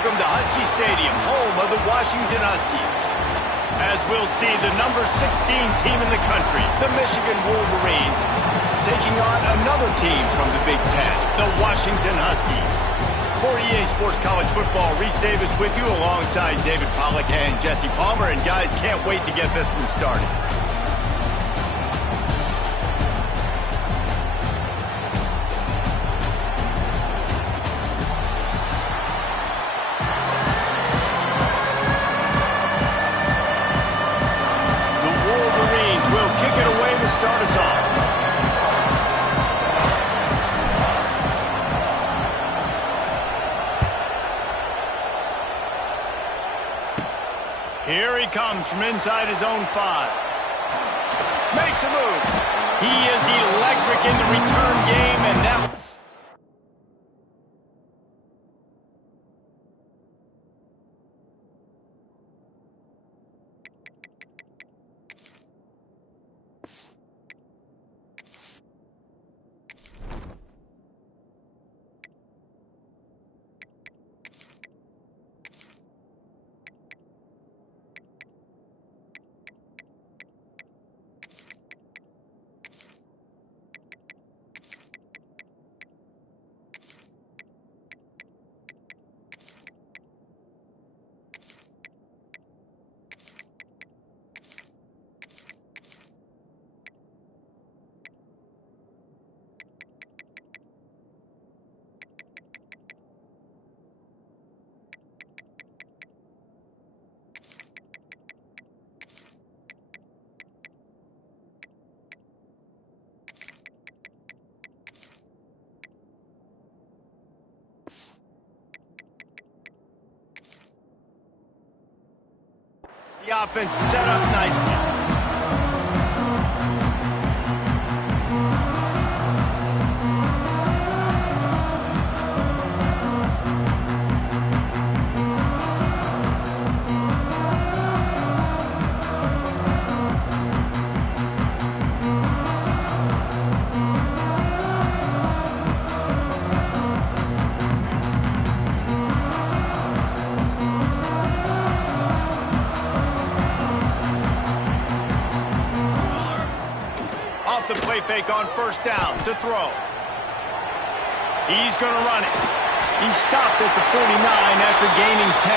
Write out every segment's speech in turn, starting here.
Welcome to Husky Stadium, home of the Washington Huskies. As we'll see, the number 16 team in the country, the Michigan Wolverines, taking on another team from the Big Ten, the Washington Huskies. For EA Sports College Football, Reese Davis with you alongside David Pollack and Jesse Palmer. And guys, can't wait to get this one started. The Wolverines will kick it away to start us off. Here he comes from inside his own 5. Makes a move. He is electric in the return game, and that... The offense set up nicely. The play fake on first down to throw. He's going to run it. He stopped at the 49 after gaining 10.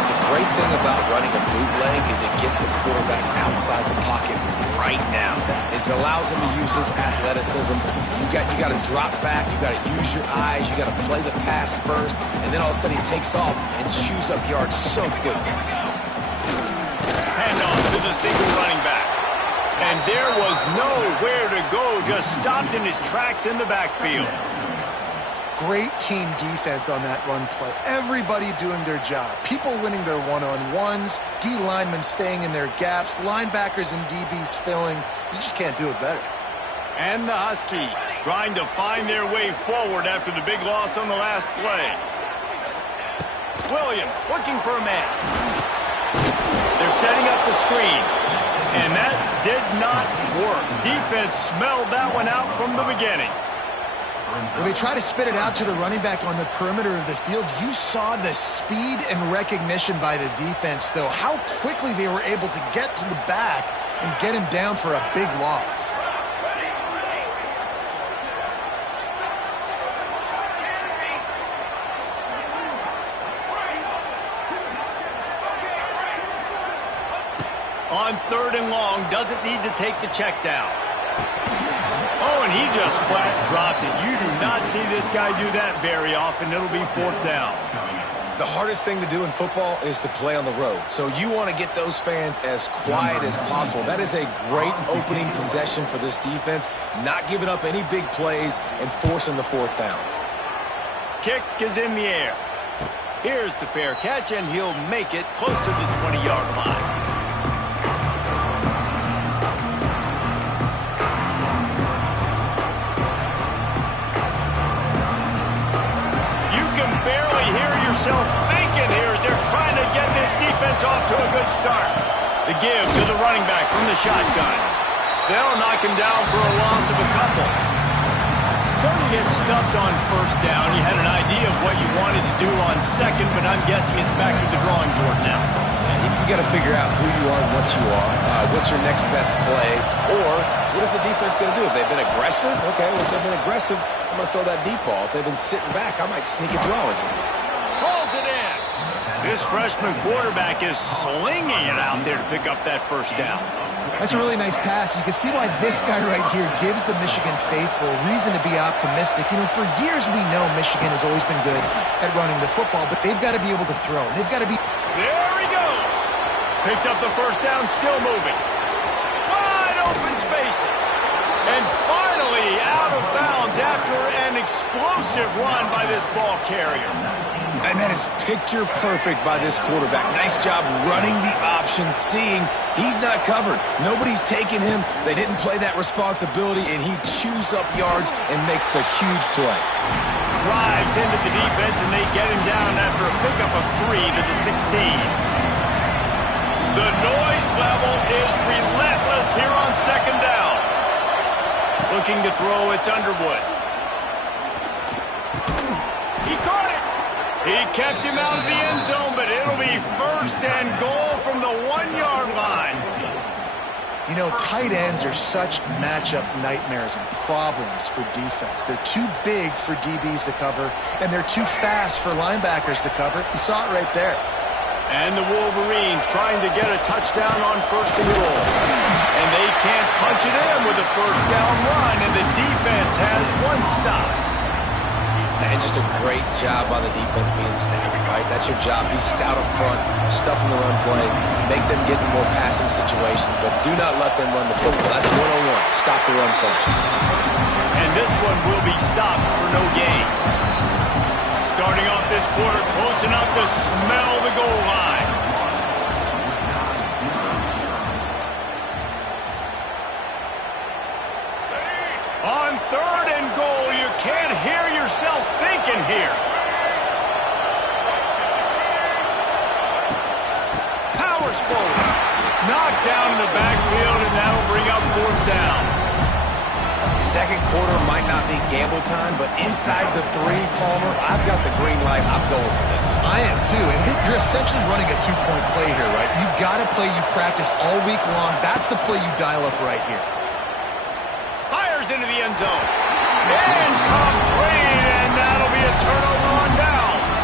The great thing about running a bootleg is it gets the quarterback outside the pocket right now. It allows him to use his athleticism. You got to drop back. You got to use your eyes. You got to play the pass first, and then all of a sudden he takes off and chews up yards so quickly. Hand off to the single running back. And there was nowhere to go, just stopped in his tracks in the backfield. Great team defense on that run play. Everybody doing their job. People winning their one-on-ones, D linemen staying in their gaps, linebackers and DBs filling. You just can't do it better. And the Huskies trying to find their way forward after the big loss on the last play. Williams looking for a man. They're setting up the screen. And that did not work. Defense smelled that one out from the beginning. When they try to spit it out to the running back on the perimeter of the field, you saw the speed and recognition by the defense, though, how quickly they were able to get to the back and get him down for a big loss. On 3rd and long, doesn't need to take the check down. Oh, and he just flat dropped it. You do not see this guy do that very often. It'll be 4th down. The hardest thing to do in football is to play on the road. So you want to get those fans as quiet as possible. That is a great opening possession for this defense. Not giving up any big plays and forcing the 4th down. Kick is in the air. Here's the fair catch, and he'll make it close to the 20-yard line. Yourself thinking here as they're trying to get this defense off to a good start. The give to the running back from the shotgun. They'll knock him down for a loss of a couple. So you get stuffed on first down. You had an idea of what you wanted to do on second, but I'm guessing it's back to the drawing board now. You got to figure out who you are and what you are. What's your next best play? Or what is the defense going to do? If they've been aggressive, okay, well, if they've been aggressive, I'm going to throw that deep ball. If they've been sitting back, I might sneak a draw with you. Pulls it in. This freshman quarterback is slinging it out there to pick up that first down. That's a really nice pass. You can see why this guy right here gives the Michigan faithful reason to be optimistic. You know, for years we know Michigan has always been good at running the football, but they've got to be able to throw. They've got to be... There he goes. Picks up the first down, still moving. Wide open spaces. And finally out of bounds after an explosive run by this ball carrier. And that is picture perfect by this quarterback. Nice job running the option, seeing he's not covered. Nobody's taking him. They didn't play that responsibility, and he chews up yards and makes the huge play. Drives into the defense, and they get him down after a pickup of 3 to the 16. The noise level is relentless here on second down. Looking to throw, it's Underwood. He caught it. He kept him out of the end zone, but it'll be first and goal from the 1-yard line. You know, tight ends are such matchup nightmares and problems for defense. They're too big for DBs to cover, and they're too fast for linebackers to cover. You saw it right there. And the Wolverines trying to get a touchdown on first and goal. And they can't punch it in with a first down run, and the defense has one stop. And just a great job by the defense being stout, right? That's your job. Be stout up front, stuff in the run play, make them get in more passing situations, but do not let them run the football. That's 101. Stop the run function. And this one will be stopped for no gain. Starting off this quarter, close enough to smell the goal line. On third and goal, you can't hear yourself thinking here. Powers forward. Knocked down in the backfield, and that'll bring up fourth down. Second quarter might not be gamble time, but inside the 3, Palmer, I've got the green light. I'm going for this. I am too, and you're essentially running a 2-point play here, right? You've got a play you practice all week long. That's the play you dial up right here. Into the end zone. Incomplete, and that'll be a turnover on downs.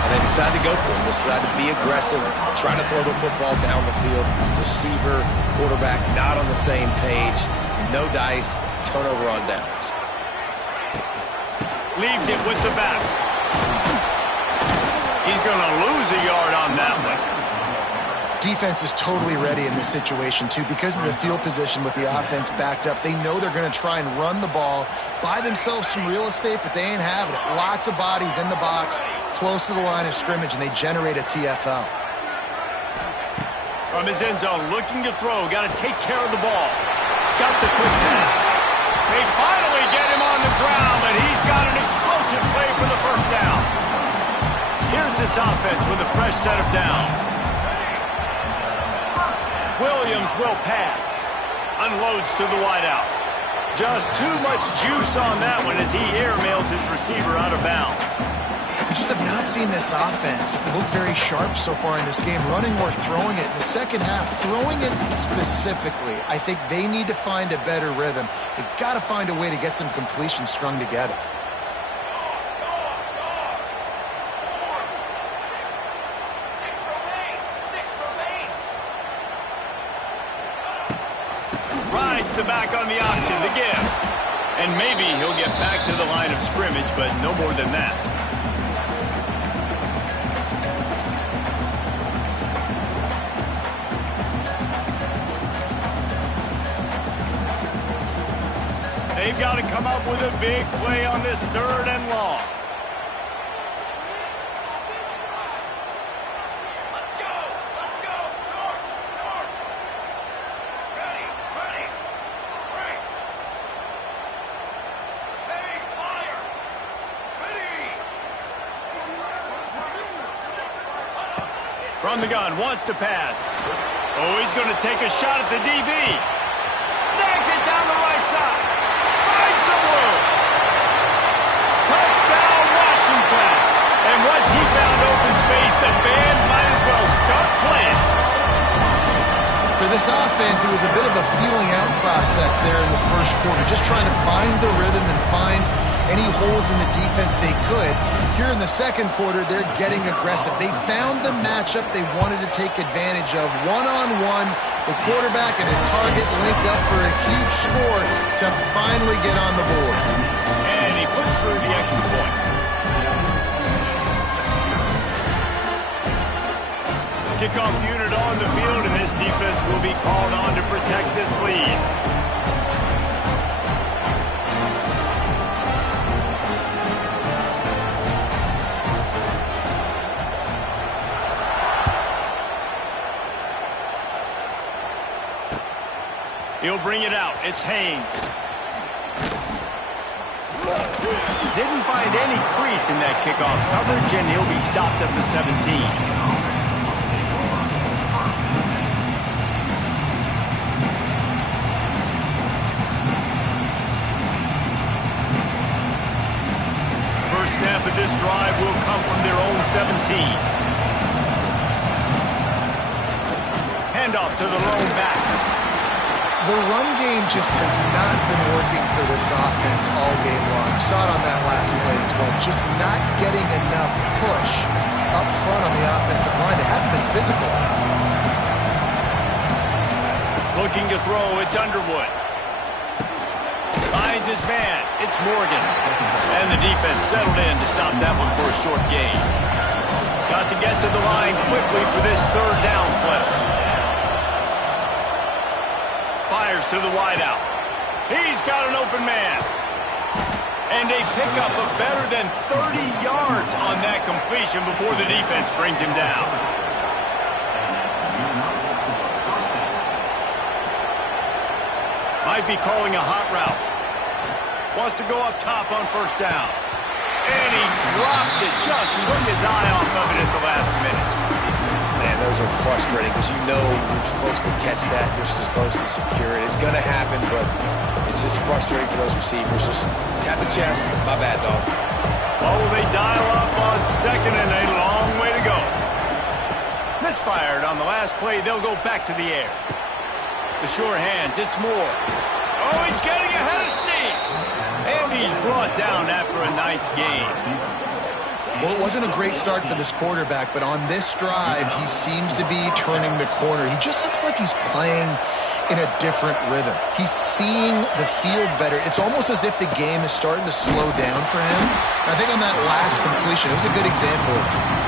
And they decide to go for it. They decide to be aggressive, try to throw the football down the field. Receiver, quarterback, not on the same page. No dice, turnover on downs. Leaves it with the back. He's going to lose a yard on that one. Defense is totally ready in this situation, too. Because of the field position with the offense backed up, they know they're going to try and run the ball, buy themselves some real estate, but they ain't having it. Lots of bodies in the box, close to the line of scrimmage, and they generate a TFL. From his end zone, looking to throw. Got to take care of the ball. Got the quick pass. They finally get him on the ground, and he's got an explosive play for the first down. Here's this offense with a fresh set of downs. Williams will pass. Unloads to the wideout. Just too much juice on that one as he airmails his receiver out of bounds. We just have not seen this offense look very sharp so far in this game, running or throwing it. In the second half, throwing it specifically, I think they need to find a better rhythm. They've got to find a way to get some completions strung together. The back on the option, the give. And maybe he'll get back to the line of scrimmage, but no more than that. They've got to come up with a big play on this third and long. From the gun, wants to pass. Oh, he's going to take a shot at the DB. Snags it down the right side. Finds some room. defense, it was a bit of a feeling out process there in the first quarter, just trying to find the rhythm and find any holes in the defense they could. Here in the second quarter, they're getting aggressive. They found the matchup they wanted to take advantage of. One-on-one, the quarterback and his target link up for a huge score to finally get on the board. And he puts through the extra point. Kickoff unit on the field, and this defense will be called on to protect this lead. He'll bring it out. It's Haynes. Didn't find any crease in that kickoff coverage, and he'll be stopped at the 17. Snap of this drive will come from their own 17. Handoff to the lone back. The run game just has not been working for this offense all game long. We saw it on that last play as well. Just not getting enough push up front on the offensive line. They haven't been physical. Looking to throw, it's Underwood. Finds his man. It's Morgan. And the defense settled in to stop that one for a short gain. Got to get to the line quickly for this third down play. Fires to the wideout. He's got an open man. And they pick up a better than 30 yards on that completion before the defense brings him down. Might be calling a hot route. Wants to go up top on first down. And he drops it. Just took his eye off of it at the last minute. Man, those are frustrating because you know you're supposed to catch that. You're supposed to secure it. It's going to happen, but it's just frustrating for those receivers. Just tap the chest. My bad, dog. Oh, they dial up on second and a long way to go. Misfired on the last play. They'll go back to the air. The sure hands. It's Moore. Oh, he's getting ahead of steam. And he's brought down after a nice gain. Well, it wasn't a great start for this quarterback, but on this drive, he seems to be turning the corner. He just looks like he's playing in a different rhythm. He's seeing the field better. It's almost as if the game is starting to slow down for him. I think on that last completion, it was a good example of it.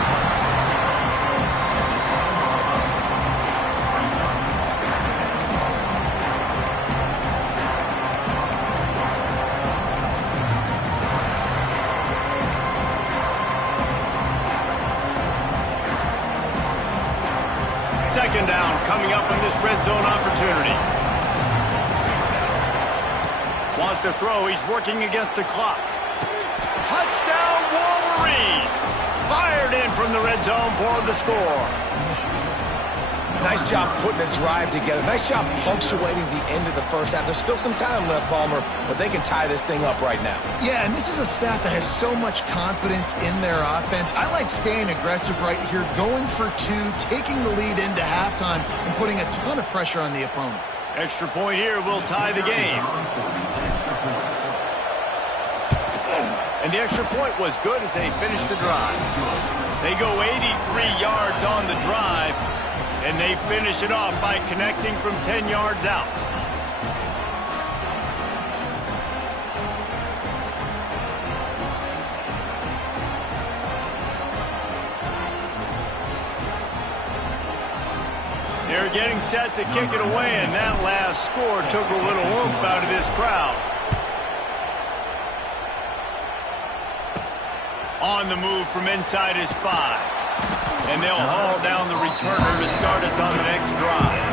Second down coming up on this red zone opportunity. Wants to throw. He's working against the clock. Touchdown Wolverines! Fired in from the red zone for the score. Nice job putting a drive together. Nice job punctuating the end of the first half. There's still some time left, Palmer, but they can tie this thing up right now. Yeah, and this is a staff that has so much confidence in their offense. I like staying aggressive right here, going for two, taking the lead into halftime, and putting a ton of pressure on the opponent. Extra point here will tie the game. And the extra point was good as they finished the drive. They go 83 yards on the drive. And they finish it off by connecting from 10 yards out. They're getting set to kick it away, and that last score took a little oomph out of this crowd. On the move from inside his 5. And they'll haul down the returner to start us on the next drive.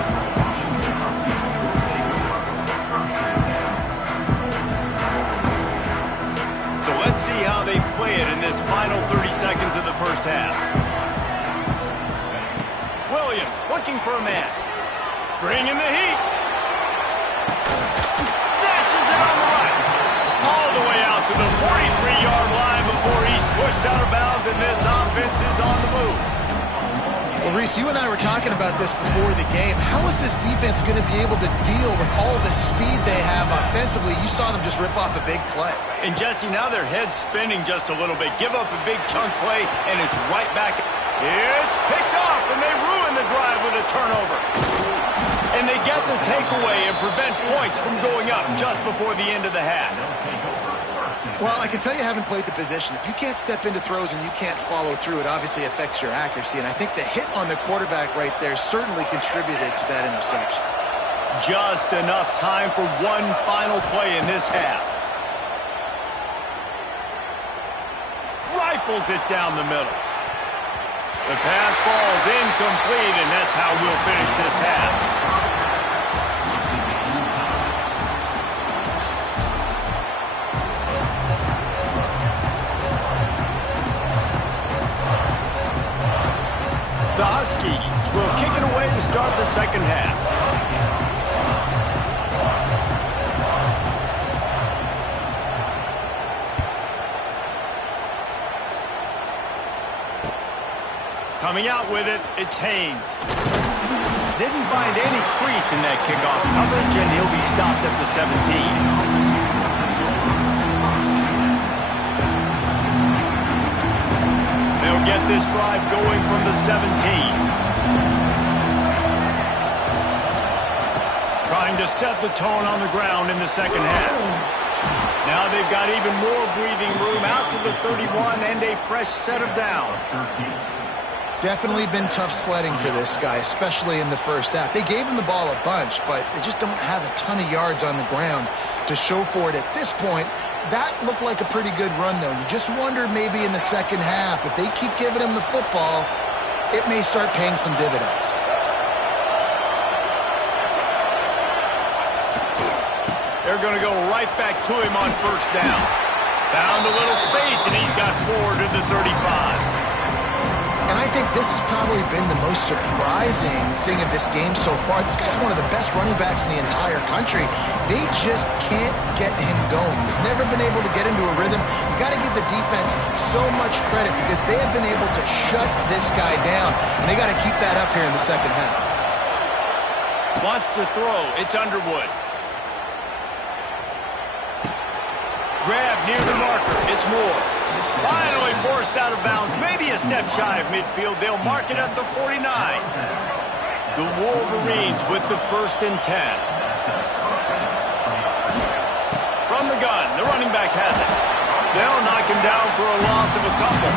So let's see how they play it in this final 30 seconds of the first half. Williams looking for a man. Bringing the heat. Snatches it on the right. All the way out to the 43-yard line before he's pushed out of bounds, and this offense is on the move. Well, Reese, you and I were talking about this before the game. How is this defense going to be able to deal with all the speed they have offensively? You saw them just rip off a big play. And Jesse, now their head's spinning just a little bit. Give up a big chunk play, and it's right back. It's picked off, and they ruin the drive with a turnover. And they get the takeaway and prevent points from going up just before the end of the half. Well, I can tell you haven't played the position. If you can't step into throws and you can't follow through, it obviously affects your accuracy. And I think the hit on the quarterback right there certainly contributed to that interception. Just enough time for one final play in this half. Rifles it down the middle. The pass falls incomplete, and that's how we'll finish this half. The Huskies will kick it away to start the second half. Coming out with it, it's Haynes. Didn't find any crease in that kickoff coverage, and he'll be stopped at the 17. They'll get this drive going from the 17. Trying to set the tone on the ground in the second half. Now they've got even more breathing room out to the 31 and a fresh set of downs. Definitely been tough sledding for this guy, especially in the first half. They gave him the ball a bunch, but they just don't have a ton of yards on the ground to show for it at this point. That looked like a pretty good run, though. You just wonder maybe in the second half, if they keep giving him the football, it may start paying some dividends. They're going to go right back to him on first down. Found a little space, and he's got 4 to the 35. And I think this has probably been the most surprising thing of this game so far. This guy's one of the best running backs in the entire country. They just can't get him going. He's never been able to get into a rhythm. You got to give the defense so much credit because they have been able to shut this guy down. And they got to keep that up here in the second half. Wants to throw. It's Underwood. Grab near the marker. It's Moore. Finally forced out of bounds. Maybe a step shy of midfield. They'll mark it at the 49. The Wolverines with the 1st and 10. From the gun, the running back has it. They'll knock him down for a loss of a couple.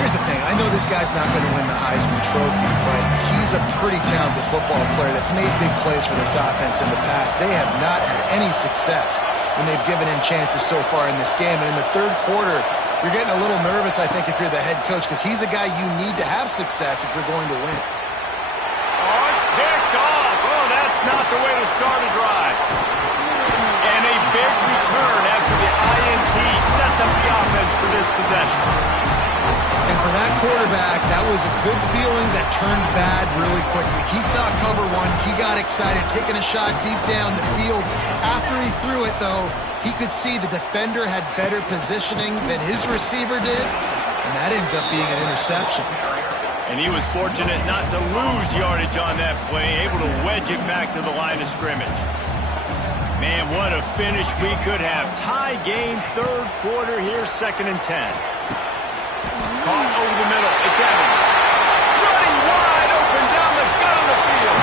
Here's the thing. I know this guy's not going to win the Heisman Trophy, but he's a pretty talented football player that's made big plays for this offense in the past. They have not had any success when they've given him chances so far in this game. And in the third quarter, you're getting a little nervous, I think, if you're the head coach, because he's a guy you need to have success if you're going to win. Oh, it's picked off. Oh, that's not the way to start a drive. And a big return after the INT sets up the offense for this possession. And for that quarterback, that was a good feeling that turned bad really quickly. He saw cover one. He got excited, taking a shot deep down the field. After he threw it, though, he could see the defender had better positioning than his receiver did, and that ends up being an interception. And he was fortunate not to lose yardage on that play, able to wedge it back to the line of scrimmage. Man, what a finish we could have. Tie game, third quarter here, 2nd and 10. Caught over the middle. It's Evans. Running wide open down the gut of the field.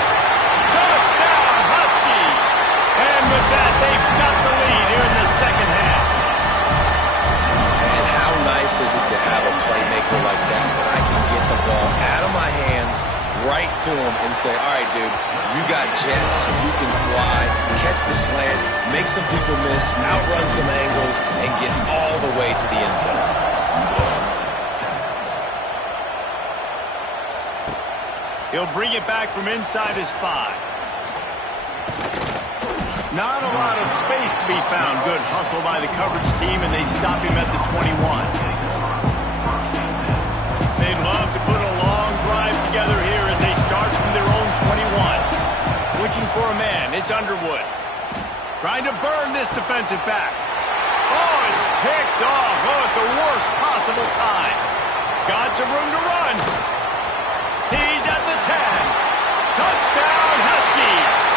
Touchdown, Husky. And with that, they've got the lead here in the second half. And how nice is it to have a playmaker like that I can get the ball out of my hands right to him and say, all right, dude, you got jets, you can fly, catch the slant, make some people miss, outrun some angles, and get all the way to the end zone. He'll bring it back from inside his 5. Not a lot of space to be found. Good hustle by the coverage team, and they stop him at the 21. They'd love to put a long drive together here as they start from their own 21. Looking for a man. It's Underwood. Trying to burn this defensive back. Oh, it's picked off. Oh, at the worst possible time. Got some room to run. 10. Touchdown, Huskies.